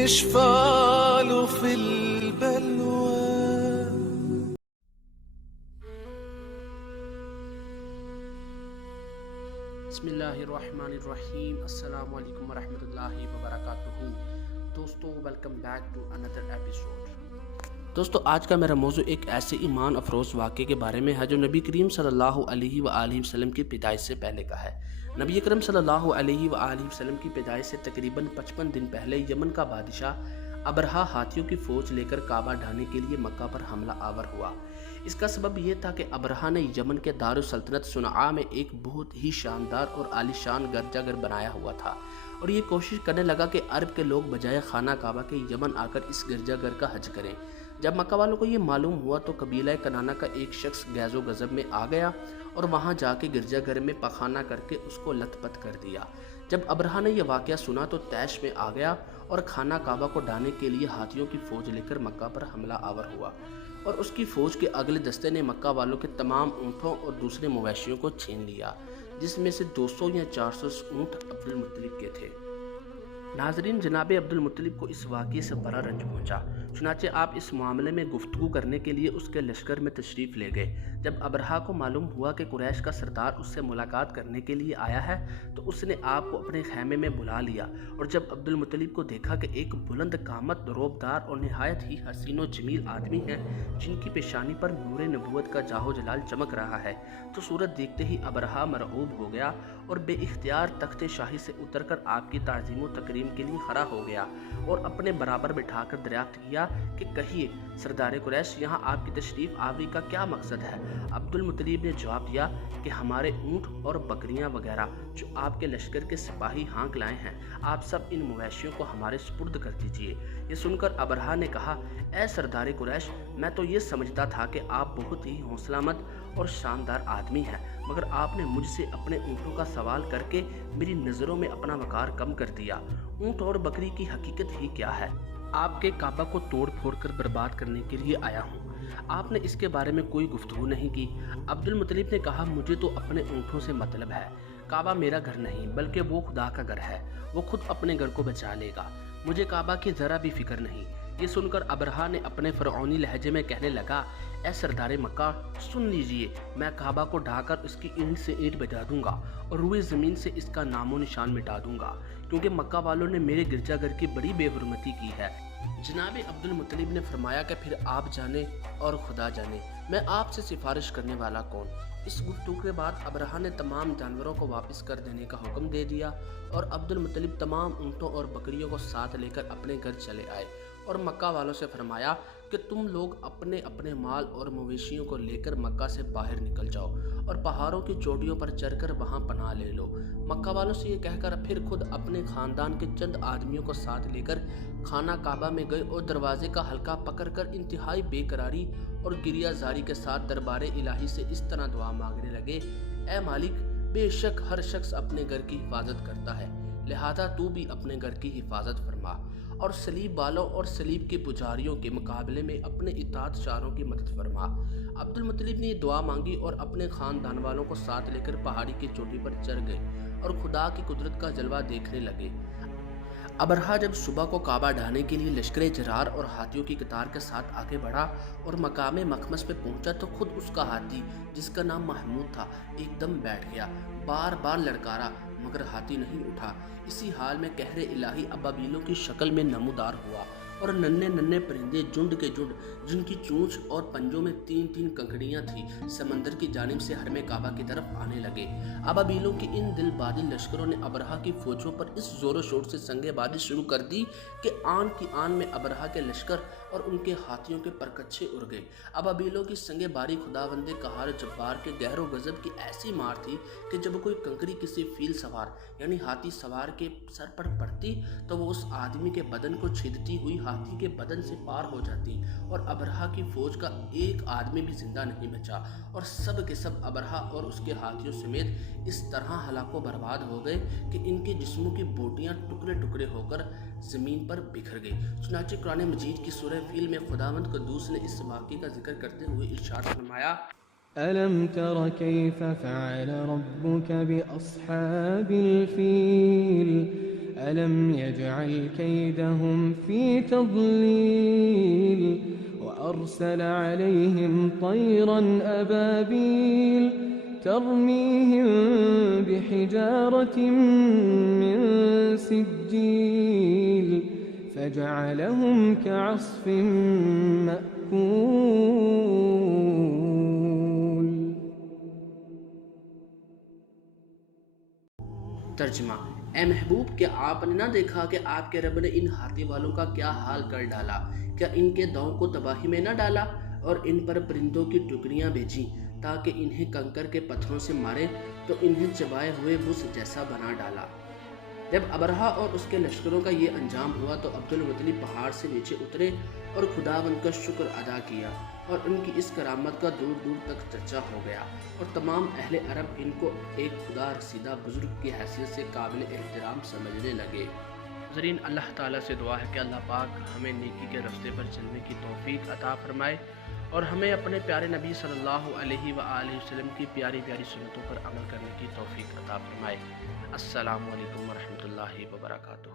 الإشفال في البلوى. بسم اللہ الرحمن الرحیم. السلام علیکم ورحمۃ اللہ وبرکاتہ. دوستو ویلکم بیک ٹو اندر ایپیسوڈ. دوستو آج کا میرا موضوع ایک ایسے ایمان افروز واقعے کے بارے میں ہے جو نبی کریم صلی اللہ علیہ وآلہ وسلم کی پیدائش سے پہلے کا ہے. نبی اکرم صلی اللہ علیہ وآلہ وسلم کی پیدائش سے تقریباً 55 دن پہلے یمن کا بادشاہ ابرہہ ہاتھیوں کی فوج لے کر کعبہ ڈھانے کے لیے مکہ پر حملہ آور ہوا. اس کا سبب یہ تھا کہ ابرہہ نے یمن کے دارالسلطنت صنعاء میں ایک بہت ہی شاندار اور عالیشان گرجا گھر بنایا ہوا تھا اور یہ کوشش کرنے لگا کہ عرب کے لوگ بجائے خانہ کعبہ کے یمن آ کر اس گرجا گھر کا حج کریں. جب مکہ والوں کو یہ معلوم ہوا تو قبیلہ کنانہ کا ایک شخص غیظ و غضب میں آ گیا اور وہاں جا کے گرجا گھر میں پخانہ کر کے اس کو لت پت کر دیا. جب ابرہہ نے یہ واقعہ سنا تو طیش میں آ گیا اور خانہ کعبہ کو ڈھانے کے لیے ہاتھیوں کی فوج لے کر مکہ پر حملہ آور ہوا اور اس کی فوج کے اگلے دستے نے مکہ والوں کے تمام اونٹوں اور دوسرے مویشیوں کو چھین لیا، جس میں سے 200 یا 400 اونٹ عبد المطلب کے تھے. ناظرین، جناب عبد المطلب کو اس واقعے سے بڑا رنج پہنچا، چنانچہ آپ اس معاملے میں گفتگو کرنے کے لیے اس کے لشکر میں تشریف لے گئے. جب ابرہہ کو معلوم ہوا کہ قریش کا سردار اس سے ملاقات کرنے کے لیے آیا ہے تو اس نے آپ کو اپنے خیمے میں بلا لیا اور جب عبد المطلب کو دیکھا کہ ایک بلند قامت، روبدار اور نہایت ہی حسین و جمیل آدمی ہیں جن کی پیشانی پر نور نبوت کا جاہ و جلال چمک رہا ہے، تو صورت دیکھتے ہی ابرہہ مرعوب ہو گیا اور بے اختیار تخت شاہی سے اتر کر آپ کی تعظیم و تکریم کے لیے کھڑا ہو گیا اور اپنے برابر بٹھا کر دریافت کیا کہ کہیے سردار قریش، یہاں آپ کی تشریف آوری کا کیا مقصد ہے؟ عبد المطلب نے جواب دیا کہ ہمارے اونٹ اور بکریاں وغیرہ جو آپ کے لشکر کے سپاہی ہانک لائے ہیں، آپ سب ان مویشیوں کو ہمارے سپرد کر دیجئے. یہ سن کر ابرہہ نے کہا، اے سردار قریش، میں تو یہ سمجھتا تھا کہ آپ بہت ہی حوصلہ مند اور شاندار آدمی ہیں، مگر آپ نے مجھ سے اپنے اونٹوں کا سوال کر کے میری نظروں میں اپنا وقار کم کر دیا. اونٹ اور بکری کی حقیقت ہی کیا ہے؟ آپ کے کعبہ کو توڑ پھوڑ کر برباد کرنے کے لیے آیا ہوں. آپ نے اس کے بارے میں کوئی گفتگو نہیں کی. عبد المطلب نے کہا، مجھے تو اپنے اونٹوں سے مطلب ہے. کعبہ میرا گھر نہیں بلکہ وہ خدا کا گھر ہے، وہ خود اپنے گھر کو بچا لے گا، مجھے کعبہ کی ذرا بھی فکر نہیں. یہ سن کر ابرہہ نے اپنے فرعونی لہجے میں کہنے لگا، اے سردار مکہ، سن لیجئے، میں کعبہ کو ڈھا کر اس کی اینٹ سے اینٹ بجا دوں گا اور روئے زمین سے اس کا نام و نشان مٹا دوں گا، کیونکہ مکہ والوں نے میرے گرجا گھر کی بڑی بے حرمتی کی ہے. جناب عبد المطلب نے فرمایا کہ پھر آپ جانے اور خدا جانے، میں آپ سے سفارش کرنے والا کون؟ اس گفتگو کے بعد ابرہہ نے تمام جانوروں کو واپس کر دینے کا حکم دے دیا اور عبد المطلب تمام اونٹوں اور بکریوں کو ساتھ لے کر اپنے گھر چلے آئے اور مکہ والوں سے فرمایا کہ تم لوگ اپنے اپنے مال اور مویشیوں کو لے کر مکہ سے باہر نکل جاؤ اور پہاڑوں کی چوٹیوں پر چڑھ کر وہاں پناہ لے لو. مکہ والوں سے یہ کہہ کر پھر خود اپنے خاندان کے چند آدمیوں کو ساتھ لے کر خانہ کعبہ میں گئے اور دروازے کا حلقہ پکڑ کر انتہائی بے قراری اور گریہ زاری کے ساتھ دربار الہی سے اس طرح دعا مانگنے لگے، اے مالک، بے شک ہر شخص اپنے گھر کی حفاظت کرتا ہے، لہذا تو بھی اپنے گھر کی حفاظت فرما اور صلیب والوں اور صلیب کے پجاریوں کے مقابلے میں اپنے اطاعت شاروں کی مدد فرما. عبد المطلب نے یہ دعا مانگی اور اپنے خاندان والوں کو ساتھ لے کر پہاڑی کی چوٹی پر چڑھ گئے اور خدا کی قدرت کا جلوہ دیکھنے لگے. ابرہہ جب صبح کو کعبہ ڈھانے کے لیے لشکر جرار اور ہاتھیوں کی قطار کے ساتھ آگے بڑھا اور مقام مخمس پہ پہنچا تو خود اس کا ہاتھی، جس کا نام محمود تھا، ایک دم بیٹھ گیا. بار بار لڑکارا مگر ہاتھی نہیں اٹھا. اسی حال میں قہر الہی ابابیلوں کی شکل میں نمودار ہوا اور ننھے ننھے پرندے جھنڈ کے جھنڈ، جن کی چونچ اور پنجوں میں 3 کنکڑیاں تھیں، سمندر کی جانب سے حرم کعبہ کی طرف آنے لگے. ابابیلوں کی ان دل بادل لشکروں نے ابرہہ کی فوجوں پر اس زور و شور سے سنگ بازی شروع کر دی کہ آن کی آن میں ابرہہ کے لشکر اور ان کے ہاتھیوں کے پرکچھے اڑ گئے. ابابیلوں کی سنگ باری خداوند قہار جبار کے گہر و غضب کی ایسی مار تھی کہ جب کوئی کنکری کسی فیل سوار یعنی ہاتھی سوار کے سر پر پڑتی تو وہ اس آدمی کے بدن کو چھیدتی ہوئی ہاتھی کے بدن سے پار ہو جاتی اور ابرہہ کی فوج کا ایک آدمی بھی زندہ نہیں بچا اور سب کے سب ابرہہ اور اس کے ہاتھیوں سمیت اس طرح ہلاک و برباد ہو گئے کہ ان کے جسموں کی بوٹیاں ٹکڑے ٹکڑے ہو کر زمین پر بکھر گئی. چنانچہ قرآن مجید کی سورہ فیل میں خداوند قدوس نے اس واقعے کا ذکر کرتے ہوئے ارشاد فرمایا، أَلَمْ تَرَ كَيْفَ فَعَلَ رَبُّكَ بِأَصْحَابِ الْفِيلِ ألم يجعل كيدهم في تضليل وأرسل عليهم طيرا أبابيل ترميهم بحجارة من سجيل فجعلهم كعصف مأكول. ترجمہ: اے محبوب، کیا آپ نے نہ دیکھا کہ آپ کے رب نے ان ہاتھی والوں کا کیا حال کر ڈالا؟ کیا ان کے داؤں کو تباہی میں نہ ڈالا اور ان پر پرندوں کی ٹکڑیاں بھیجیں تاکہ انہیں کنکر کے پتھروں سے مارے تو انہیں چبائے ہوئے بس جیسا بنا ڈالا۔ جب ابرہہ اور اس کے لشکروں کا یہ انجام ہوا تو عبد المطلب پہاڑ سے نیچے اترے اور خداوند کا شکر ادا کیا، اور ان کی اس کرامت کا دور دور تک چرچا ہو گیا، اور تمام اہل عرب ان کو ایک خدا رسیدہ بزرگ کی حیثیت سے قابل احترام سمجھنے لگے۔ ناظرین، اللہ تعالیٰ سے دعا ہے کہ اللہ پاک ہمیں نیکی کے راستے پر چلنے کی توفیق عطا فرمائے اور ہمیں اپنے پیارے نبی صلی اللہ علیہ وآلہ وسلم کی پیاری پیاری سنتوں پر عمل کرنے کی توفیق عطا فرمائے۔ السلام علیکم ورحمۃ اللہ وبرکاتہ۔